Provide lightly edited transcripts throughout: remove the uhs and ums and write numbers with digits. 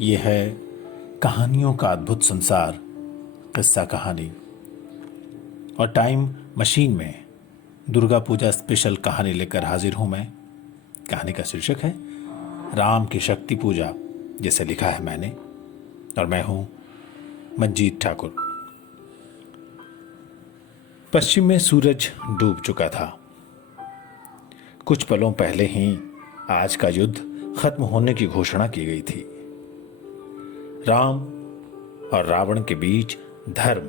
ये है कहानियों का अद्भुत संसार, किस्सा कहानी। और टाइम मशीन में दुर्गा पूजा स्पेशल कहानी लेकर हाजिर हूं मैं। कहानी का शीर्षक है राम की शक्ति पूजा, जिसे लिखा है मैंने, और मैं हूं मंजीत ठाकुर। पश्चिम में सूरज डूब चुका था। कुछ पलों पहले ही आज का युद्ध खत्म होने की घोषणा की गई थी। राम और रावण के बीच धर्म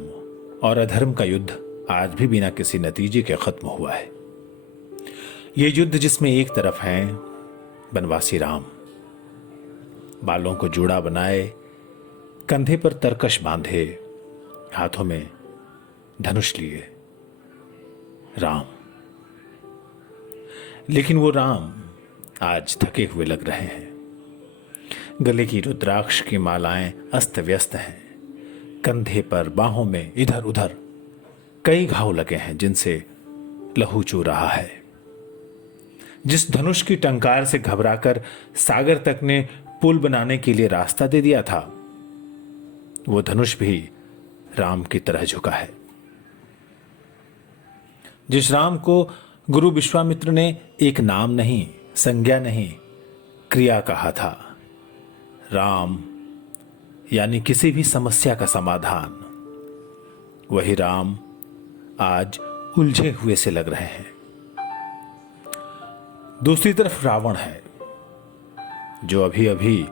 और अधर्म का युद्ध आज भी बिना किसी नतीजे के खत्म हुआ है। यह युद्ध जिसमें एक तरफ हैं बनवासी राम, बालों को जूड़ा बनाए, कंधे पर तरकश बांधे, हाथों में धनुष लिए राम। लेकिन वो राम आज थके हुए लग रहे हैं। गले की रुद्राक्ष की मालाएं अस्त व्यस्त हैं। कंधे पर, बाहों में, इधर उधर कई घाव लगे हैं जिनसे लहू चू रहा है। जिस धनुष की टंकार से घबराकर सागर तक ने पुल बनाने के लिए रास्ता दे दिया था, वो धनुष भी राम की तरह झुका है। जिस राम को गुरु विश्वामित्र ने एक नाम नहीं, संज्ञा नहीं, क्रिया कहा था, राम यानी किसी भी समस्या का समाधान, वही राम आज उलझे हुए से लग रहे हैं। दूसरी तरफ रावण है, जो अभी अभी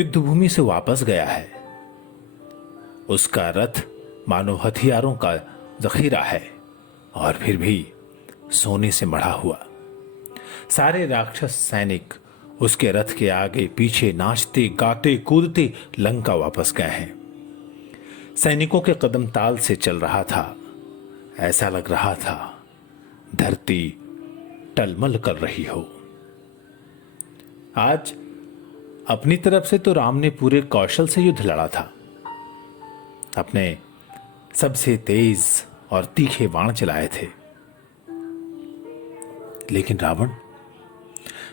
युद्धभूमि से वापस गया है। उसका रथ मानो हथियारों का जखीरा है, और फिर भी सोने से मढ़ा हुआ। सारे राक्षस सैनिक उसके रथ के आगे पीछे नाचते गाते कूदते लंका वापस गए हैं। सैनिकों के कदम ताल से चल रहा था। ऐसा लग रहा था धरती टलमल कर रही हो। आज अपनी तरफ से तो राम ने पूरे कौशल से युद्ध लड़ा था। अपने सबसे तेज और तीखे बाण चलाए थे। लेकिन रावण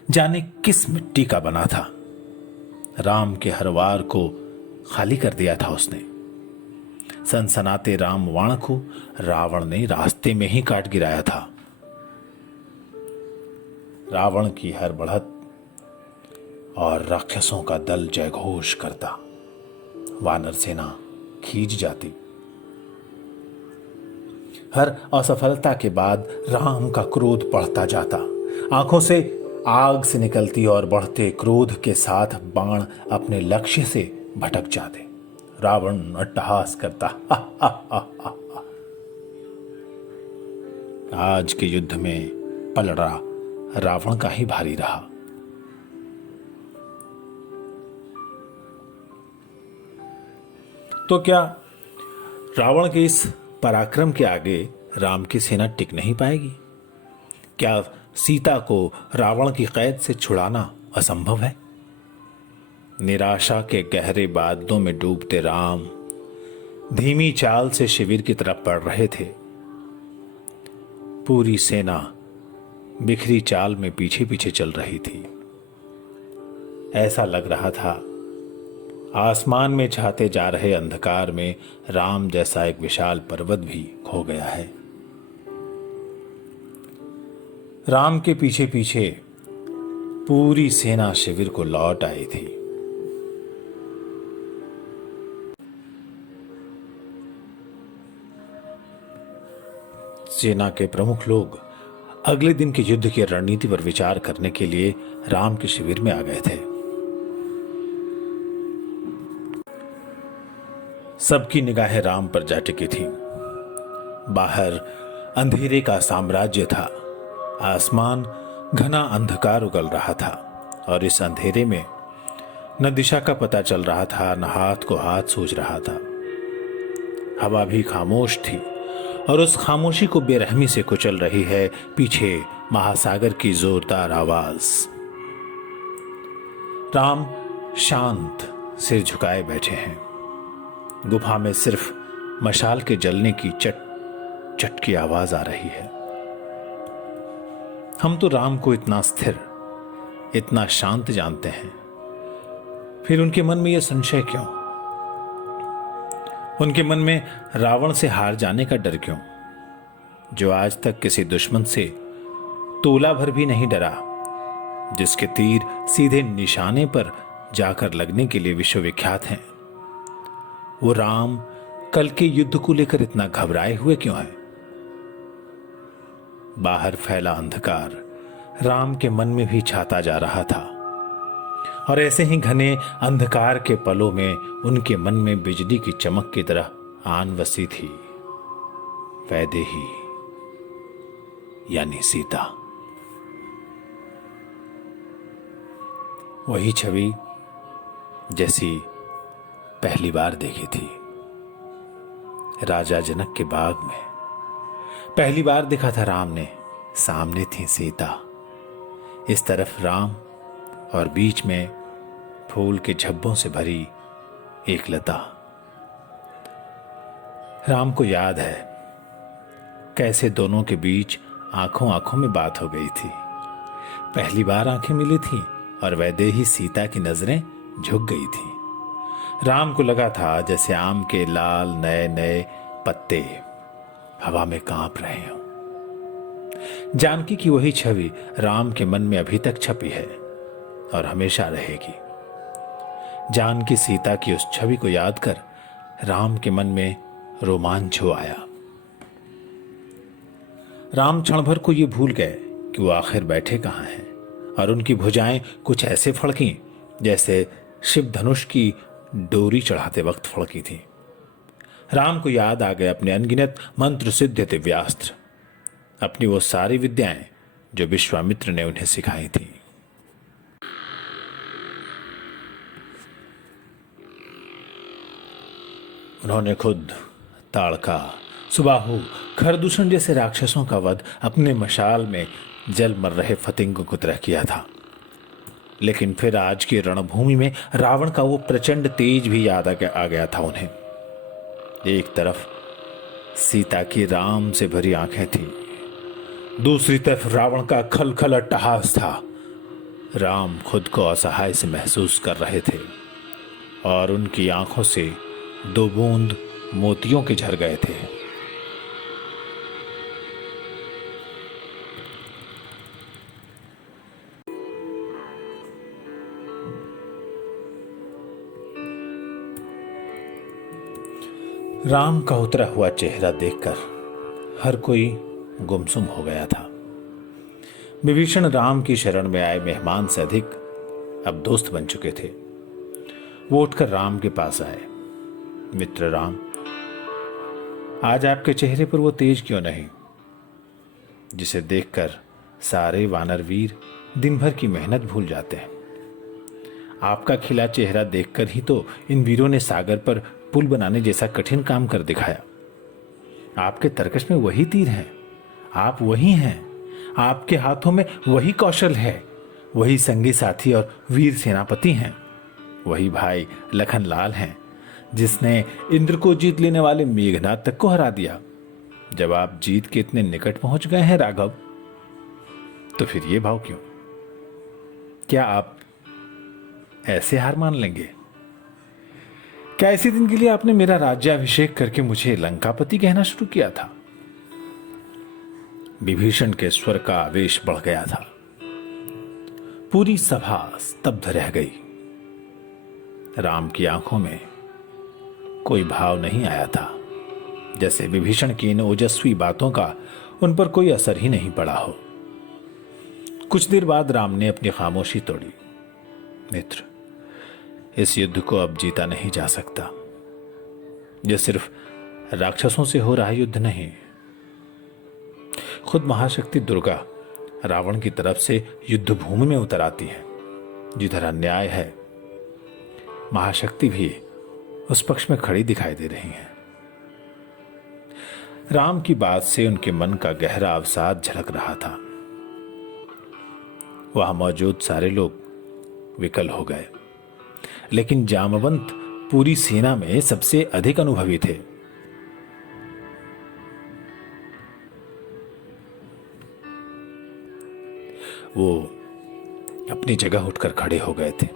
जाने किस मिट्टी का बना था। राम के हर वार को खाली कर दिया था उसने। सनसनाते राम बाण को रावण ने रास्ते में ही काट गिराया था। रावण की हर बढ़त और राक्षसों का दल जयघोष करता, वानर सेना खींच जाती। हर असफलता के बाद राम का क्रोध बढ़ता जाता। आंखों से आग से निकलती और बढ़ते क्रोध के साथ बाण अपने लक्ष्य से भटक जाते। रावण अट्टहास करता, हा, हा, हा, हा, हा। आज के युद्ध में पलड़ा रावण का ही भारी रहा। तो क्या रावण के इस पराक्रम के आगे राम की सेना टिक नहीं पाएगी? क्या सीता को रावण की कैद से छुड़ाना असंभव है? निराशा के गहरे बादलों में डूबते राम धीमी चाल से शिविर की तरफ बढ़ रहे थे। पूरी सेना बिखरी चाल में पीछे पीछे चल रही थी। ऐसा लग रहा था आसमान में छाते जा रहे अंधकार में राम जैसा एक विशाल पर्वत भी खो गया है। राम के पीछे पीछे पूरी सेना शिविर को लौट आई थी। सेना के प्रमुख लोग अगले दिन के युद्ध की रणनीति पर विचार करने के लिए राम के शिविर में आ गए थे। सबकी निगाहें राम पर जा टिकी थी। बाहर अंधेरे का साम्राज्य था। आसमान घना अंधकार उगल रहा था, और इस अंधेरे में न दिशा का पता चल रहा था, न हाथ को हाथ सूझ रहा था। हवा भी खामोश थी, और उस खामोशी को बेरहमी से कुचल रही है पीछे महासागर की जोरदार आवाज। राम शांत सिर झुकाए बैठे हैं। गुफा में सिर्फ मशाल के जलने की चट चट की आवाज आ रही है। हम तो राम को इतना स्थिर, इतना शांत जानते हैं, फिर उनके मन में यह संशय क्यों? उनके मन में रावण से हार जाने का डर क्यों, जो आज तक किसी दुश्मन से तोला भर भी नहीं डरा, जिसके तीर सीधे निशाने पर जाकर लगने के लिए विश्वविख्यात हैं? वो राम कल के युद्ध को लेकर इतना घबराए हुए क्यों है? बाहर फैला अंधकार राम के मन में भी छाता जा रहा था, और ऐसे ही घने अंधकार के पलों में उनके मन में बिजली की चमक की तरह आन बसी थी वैदेही, यानी सीता। वही छवि जैसी पहली बार देखी थी राजा जनक के बाग में। पहली बार देखा था राम ने, सामने थी सीता, इस तरफ राम और बीच में फूल के झब्बों से भरी एक लता। राम को याद है कैसे दोनों के बीच आंखों आंखों में बात हो गई थी। पहली बार आंखें मिली थी और वैदेही सीता की नजरें झुक गई थी। राम को लगा था जैसे आम के लाल नए नए पत्ते हवा में कांप रहे हों। जानकी की वही छवि राम के मन में अभी तक छपी है और हमेशा रहेगी। जानकी सीता की उस छवि को याद कर राम के मन में रोमांच हो आया। राम क्षण भर को ये भूल गए कि वो आखिर बैठे कहां हैं, और उनकी भुजाएं कुछ ऐसे फड़की जैसे शिव धनुष की डोरी चढ़ाते वक्त फड़की थी। राम को याद आ गए अपने अनगिनत मंत्र सिद्ध दिव्यास्त्र, अपनी वो सारी विद्याएं जो विश्वामित्र ने उन्हें सिखाई थी। उन्होंने खुद ताड़का, सुबाहु, खरदूषण जैसे राक्षसों का वध अपने मशाल में जल मर रहे फतिंगों की तरह किया था। लेकिन फिर आज की रणभूमि में रावण का वो प्रचंड तेज भी याद आ गया था उन्हें। एक तरफ सीता की राम से भरी आंखें थीं, दूसरी तरफ रावण का खलखल अट्टहास था। राम खुद को असहाय से महसूस कर रहे थे और उनकी आंखों से दो बूंद मोतियों के झर गए थे। राम का उतरा हुआ चेहरा देखकर हर कोई गुमसुम हो गया था। विभीषण राम की शरण में आए मेहमान से अधिक अब दोस्त बन चुके थे। वो उठकर राम के पास आए। मित्र राम, आज आपके चेहरे पर वो तेज क्यों नहीं जिसे देखकर सारे वानर वीर दिन भर की मेहनत भूल जाते हैं? आपका खिला चेहरा देखकर ही तो इन वीरों ने सागर पर पुल बनाने जैसा कठिन काम कर दिखाया। आपके तरकश में वही तीर हैं, आप वही हैं, आपके हाथों में वही कौशल है, वही संगी साथी और वीर सेनापति हैं, वही भाई लखनलाल हैं जिसने इंद्र को जीत लेने वाले मेघनाथ तक को हरा दिया। जब आप जीत के इतने निकट पहुंच गए हैं राघव, तो फिर ये भाव क्यों? क्या आप ऐसे हार मान लेंगे? क्या इसी दिन के लिए आपने मेरा राज्याभिषेक करके मुझे लंकापति कहना शुरू किया था? विभीषण के स्वर का आवेश बढ़ गया था। पूरी सभा स्तब्ध रह गई। राम की आंखों में कोई भाव नहीं आया था, जैसे विभीषण की इन ओजस्वी बातों का उन पर कोई असर ही नहीं पड़ा हो। कुछ देर बाद राम ने अपनी खामोशी तोड़ी। मित्र, इस युद्ध को अब जीता नहीं जा सकता। यह सिर्फ राक्षसों से हो रहा युद्ध नहीं, खुद महाशक्ति दुर्गा रावण की तरफ से युद्ध भूमि में उतर आती है। जिधर अन्याय है, महाशक्ति भी उस पक्ष में खड़ी दिखाई दे रही हैं। राम की बात से उनके मन का गहरा अवसाद झलक रहा था। वहां मौजूद सारे लोग विकल हो गए, लेकिन जामवंत पूरी सेना में सबसे अधिक अनुभवी थे। वो अपनी जगह उठकर खड़े हो गए थे।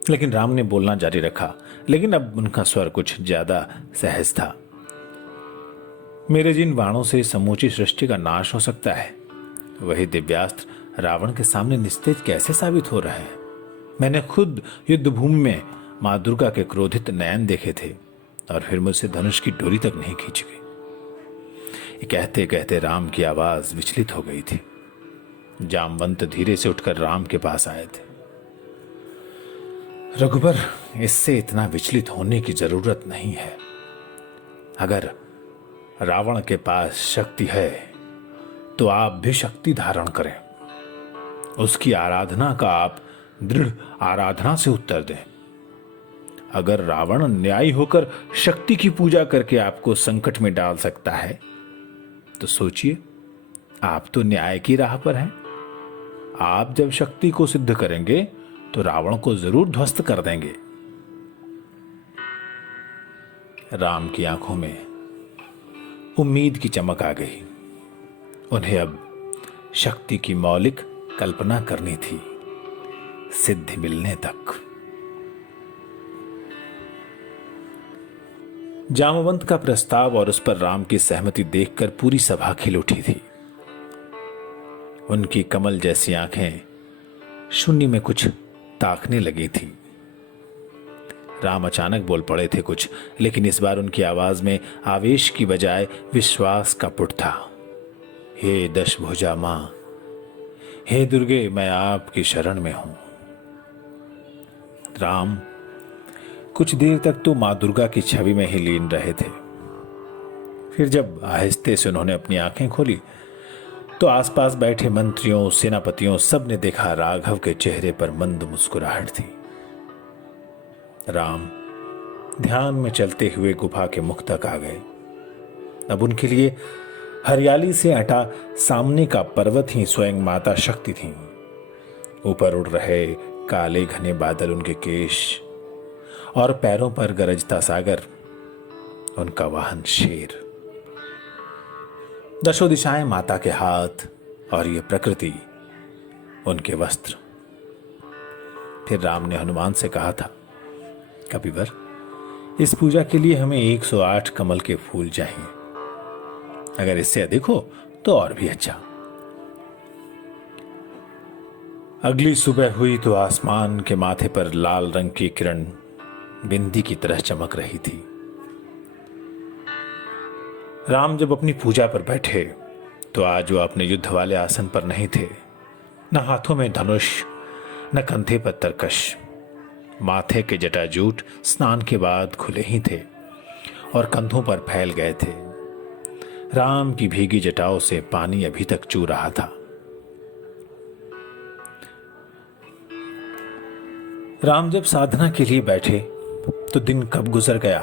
लेकिन राम ने बोलना जारी रखा, लेकिन अब उनका स्वर कुछ ज्यादा सहज था। मेरे जिन बाणों से समूची सृष्टि का नाश हो सकता है, वही दिव्यास्त्र रावण के सामने निस्तेज कैसे साबित हो रहा है? मैंने खुद युद्ध भूमि में मां दुर्गा के क्रोधित नयन देखे थे और फिर मुझसे धनुष की डोरी तक नहीं खींच गई। कहते कहते राम की आवाज विचलित हो गई थी। जामवंत धीरे से उठकर राम के पास आए थे। रघुबर, इससे इतना विचलित होने की जरूरत नहीं है। अगर रावण के पास शक्ति है तो आप भी शक्ति धारण करें, उसकी आराधना का आप दृढ़ आराधना से उत्तर दें। अगर रावण न्यायी होकर शक्ति की पूजा करके आपको संकट में डाल सकता है, तो सोचिए, आप तो न्याय की राह पर हैं। आप जब शक्ति को सिद्ध करेंगे तो रावण को जरूर ध्वस्त कर देंगे। राम की आंखों में उम्मीद की चमक आ गई। उन्हें अब शक्ति की मौलिक कल्पना करनी थी, सिद्धि मिलने तक। जामवंत का प्रस्ताव और उस पर राम की सहमति देखकर पूरी सभा खिल उठी थी। उनकी कमल जैसी आंखें शून्य में कुछ ताकने लगी थी। राम अचानक बोल पड़े थे कुछ, लेकिन इस बार उनकी आवाज में आवेश की बजाय विश्वास का पुट था। हे दशभुजा मां, हे दुर्गे, मैं आपकी शरण में हूं। राम कुछ देर तक तो मां दुर्गा की छवि में ही लीन रहे थे। फिर जब आहिस्ते से उन्होंने अपनी आंखें खोली तो आसपास बैठे मंत्रियों, सेनापतियों सब ने देखा राघव के चेहरे पर मंद मुस्कुराहट थी। राम ध्यान में चलते हुए गुफा के मुख तक आ गए। अब उनके लिए हरियाली से अटा सामने का पर्वत ही स्वयं माता शक्ति थी। ऊपर उड़ रहे काले घने बादल उनके केश और पैरों पर गरजता सागर उनका वाहन शेर। दशों दिशाएं माता के हाथ और ये प्रकृति उनके वस्त्र। फिर राम ने हनुमान से कहा था, कपिवर, इस पूजा के लिए हमें 108 कमल के फूल चाहिए। अगर इससे अधिक हो तो और भी अच्छा। अगली सुबह हुई तो आसमान के माथे पर लाल रंग की किरण बिंदी की तरह चमक रही थी। राम जब अपनी पूजा पर बैठे तो आज वो अपने युद्ध वाले आसन पर नहीं थे। न हाथों में धनुष, न कंधे पर तरकश। माथे के जटाजूट स्नान के बाद खुले ही थे और कंधों पर फैल गए थे। राम की भीगी जटाओं से पानी अभी तक चू रहा था। राम जब साधना के लिए बैठे तो दिन कब गुजर गया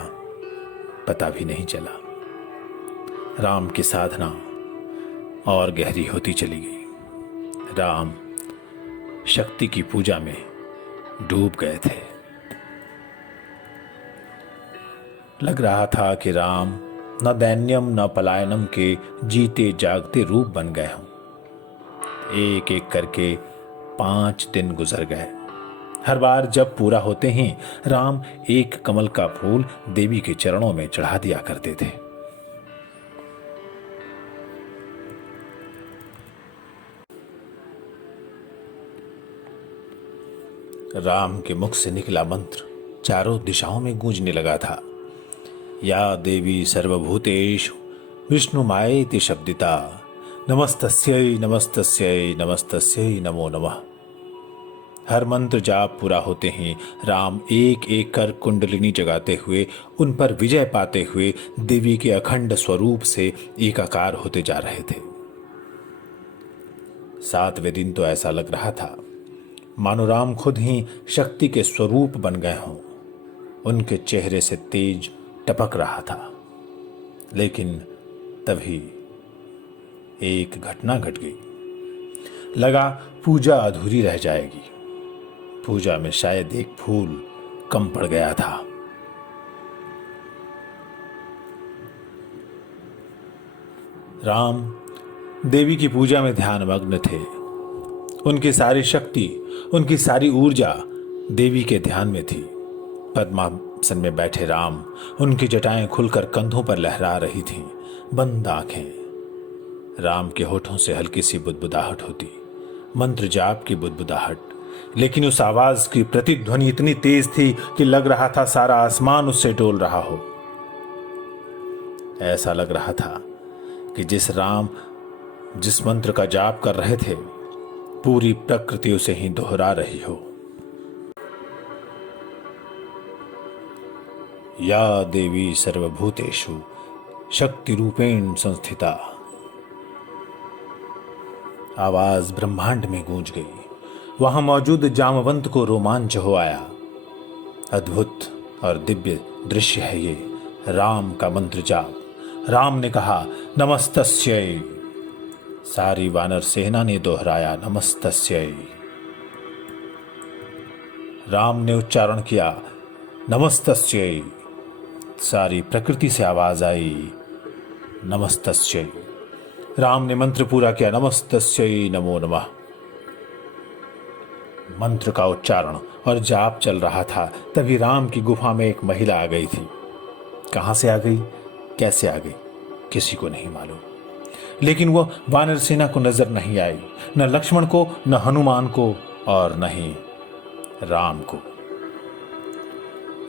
पता भी नहीं चला। राम की साधना और गहरी होती चली गई। राम शक्ति की पूजा में डूब गए थे। लग रहा था कि राम न दैन्यम न पलायनम के जीते जागते रूप बन गए हों। एक एक करके 5 दिन गुजर गए। हर बार जब पूरा होते ही राम एक कमल का फूल देवी के चरणों में चढ़ा दिया करते थे। राम के मुख से निकला मंत्र चारों दिशाओं में गूंजने लगा था। या देवी सर्वभूतेषु विष्णुमायेति शब्दिता, नमस्तस्यै नमस्तस्यै नमस्तस्यै नमो नमः। हर मंत्र जाप पूरा होते ही राम एक एक कर कुंडलिनी जगाते हुए उन पर विजय पाते हुए देवी के अखंड स्वरूप से एकाकार होते जा रहे थे। 7वें दिन तो ऐसा लग रहा था मानो राम खुद ही शक्ति के स्वरूप बन गए हों। उनके चेहरे से तेज टपक रहा था। लेकिन तभी एक घटना घट गई। लगा पूजा अधूरी रह जाएगी। पूजा में शायद एक फूल कम पड़ गया था। राम देवी की पूजा में ध्यानमग्न थे। उनकी सारी शक्ति, उनकी सारी ऊर्जा देवी के ध्यान में थी। पद्मासन में बैठे राम, उनकी जटाएं खुलकर कंधों पर लहरा रही थीं। बंद आंखें। राम के होठों से हल्की सी बुदबुदाहट होती, मंत्र जाप की बुदबुदाहट, लेकिन उस आवाज की प्रतिध्वनि इतनी तेज थी कि लग रहा था सारा आसमान उससे डोल रहा हो। ऐसा लग रहा था कि जिस मंत्र का जाप कर रहे थे, पूरी प्रकृति उसे ही दोहरा रही हो। या देवी सर्वभूतेषु शक्ति रूपेण संस्थिता। आवाज ब्रह्मांड में गूंज गई। वहां मौजूद जामवंत को रोमांच हो आया। अद्भुत और दिव्य दृश्य है ये, राम का मंत्र जाप। राम ने कहा नमस्तस्यै। सारी वानर सेना ने दोहराया नमस्तस्यै। राम ने उच्चारण किया नमस्तस्यै। सारी प्रकृति से आवाज आई नमस्तस्यै। राम ने मंत्र पूरा किया नमस्तस्यै नमो नमः। मंत्र का उच्चारण और जाप चल रहा था, तभी राम की गुफा में एक महिला आ गई थी। कहां से आ गई, कैसे आ गई, किसी को नहीं मालूम, लेकिन वह वानर सेना को नजर नहीं आई, न लक्ष्मण को, न हनुमान को, और न ही राम को।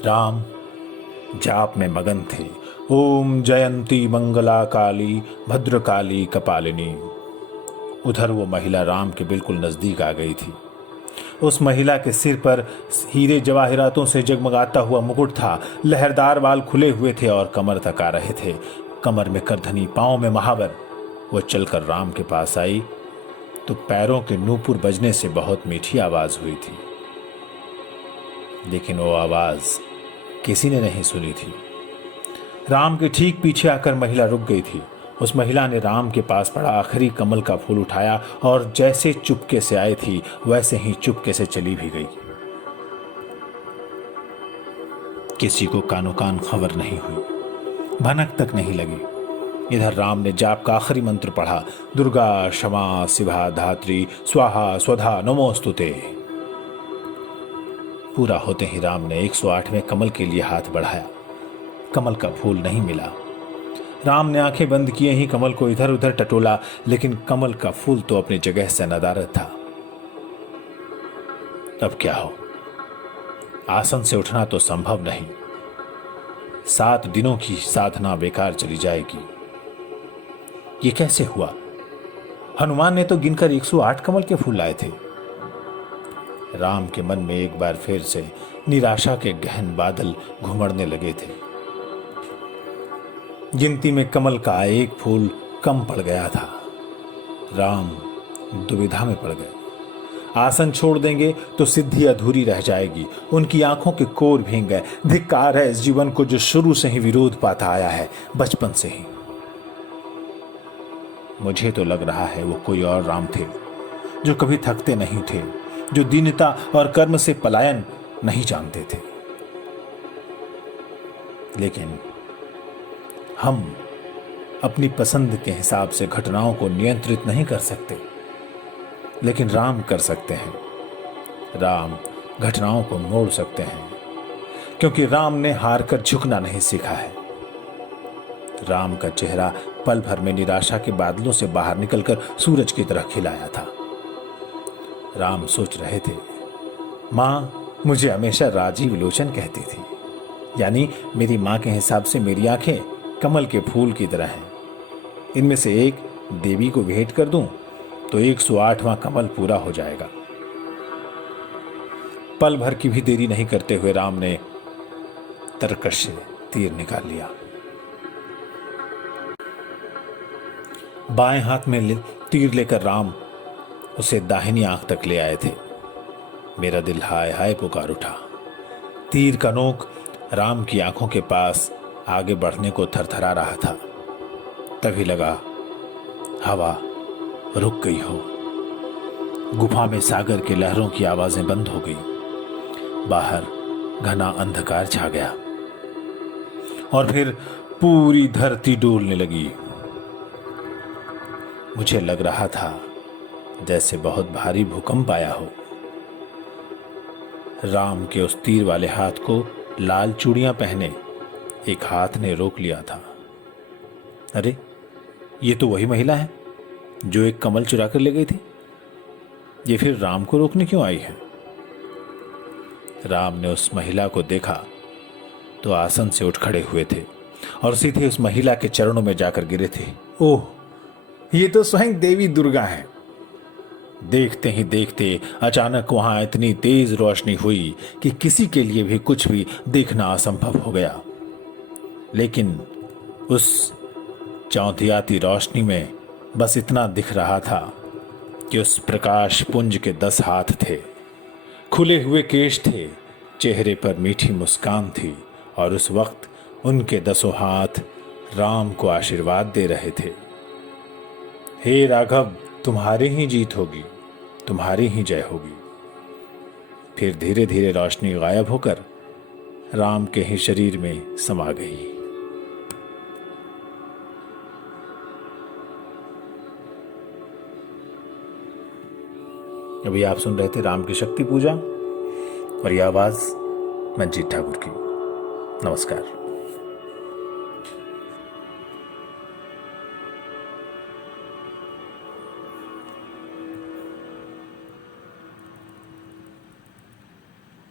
राम जाप में मगन थे। ओम जयंती मंगला काली भद्रकाली कपालिनी। उधर वो महिला राम के बिल्कुल नजदीक आ गई थी। उस महिला के सिर पर हीरे जवाहरातों से जगमगाता हुआ मुकुट था, लहरदार बाल खुले हुए थे और कमर तक आ रहे थे, कमर में करधनी, पांव में महावर। वो चलकर राम के पास आई तो पैरों के नूपुर बजने से बहुत मीठी आवाज हुई थी, लेकिन वो आवाज किसी ने नहीं सुनी थी। राम के ठीक पीछे आकर महिला रुक गई थी। उस महिला ने राम के पास पड़ा आखिरी कमल का फूल उठाया और जैसे चुपके से आई थी वैसे ही चुपके से चली भी गई। किसी को कानो कान खबर नहीं हुई, भनक तक नहीं लगी। इधर राम ने जाप का आखिरी मंत्र पढ़ा, दुर्गा क्षमा शिवा धात्री स्वाहा स्वधा नमोस्तुते। पूरा होते ही राम ने 108वें कमल के लिए हाथ बढ़ाया। कमल का फूल नहीं मिला। राम ने आंखें बंद किए ही कमल को इधर उधर टटोला, लेकिन कमल का फूल तो अपनी जगह से नदारद था। अब क्या हो, आसन से उठना तो संभव नहीं। 7 दिनों की साधना बेकार चली जाएगी। ये कैसे हुआ? हनुमान ने तो गिनकर 108 कमल के फूल लाए थे। राम के मन में एक बार फिर से निराशा के गहन बादल घुमड़ने लगे थे। गिनती में कमल का एक फूल कम पड़ गया था। राम दुविधा में पड़ गए। आसन छोड़ देंगे तो सिद्धि अधूरी रह जाएगी। उनकी आंखों के कोर भींग गए। धिक्कार है इस जीवन को जो शुरू से ही विरोध पाता आया है, बचपन से ही। मुझे तो लग रहा है वो कोई और राम थे, जो कभी थकते नहीं थे, जो दीनता और कर्म से पलायन नहीं जानते थे। लेकिन हम अपनी पसंद के हिसाब से घटनाओं को नियंत्रित नहीं कर सकते, लेकिन राम कर सकते हैं। राम घटनाओं को मोड़ सकते हैं, क्योंकि राम ने हार कर झुकना नहीं सीखा है। राम का चेहरा पल भर में निराशा के बादलों से बाहर निकलकर सूरज की तरह खिलाया था। राम सोच रहे थे, मां मुझे हमेशा राजीव लोचन कहती थी, यानी मेरी मां के हिसाब से मेरी आंखें कमल के फूल की तरह हैं। इनमें से एक देवी को भेंट कर दूं तो 108वां कमल पूरा हो जाएगा। पल भर की भी देरी नहीं करते हुए राम ने तरकश से तीर निकाल लिया। बाएं हाथ में तीर लेकर राम उसे दाहिनी आंख तक ले आए थे। मेरा दिल हाय हाय पुकार उठा। तीर का नोक राम की आंखों के पास आगे बढ़ने को थरथरा रहा था। तभी लगा हवा रुक गई हो। गुफा में सागर के लहरों की आवाजें बंद हो गई। बाहर घना अंधकार छा गया और फिर पूरी धरती डोलने लगी। मुझे लग रहा था जैसे बहुत भारी भूकंप आया हो। राम के उस तीर वाले हाथ को लाल चूड़ियां पहने एक हाथ ने रोक लिया था। अरे, ये तो वही महिला है जो एक कमल चुरा कर ले गई थी। ये फिर राम को रोकने क्यों आई है? राम ने उस महिला को देखा तो आसन से उठ खड़े हुए थे और सीधे उस महिला के चरणों में जाकर गिरे थे। ओह, ये तो स्वयं देवी दुर्गा है। देखते ही देखते अचानक वहां इतनी तेज रोशनी हुई कि किसी के लिए भी कुछ भी देखना असंभव हो गया। लेकिन उस चौंधियाती रोशनी में बस इतना दिख रहा था कि उस प्रकाश पुंज के 10 हाथ थे, खुले हुए केश थे, चेहरे पर मीठी मुस्कान थी और उस वक्त उनके 10 हाथ राम को आशीर्वाद दे रहे थे। हे राघव, तुम्हारी ही जीत होगी, तुम्हारी ही जय होगी। फिर धीरे धीरे रोशनी गायब होकर राम के ही शरीर में समा गई। अभी आप सुन रहे थे राम की शक्ति पूजा और यह आवाज मंजीत ठाकुर की। नमस्कार।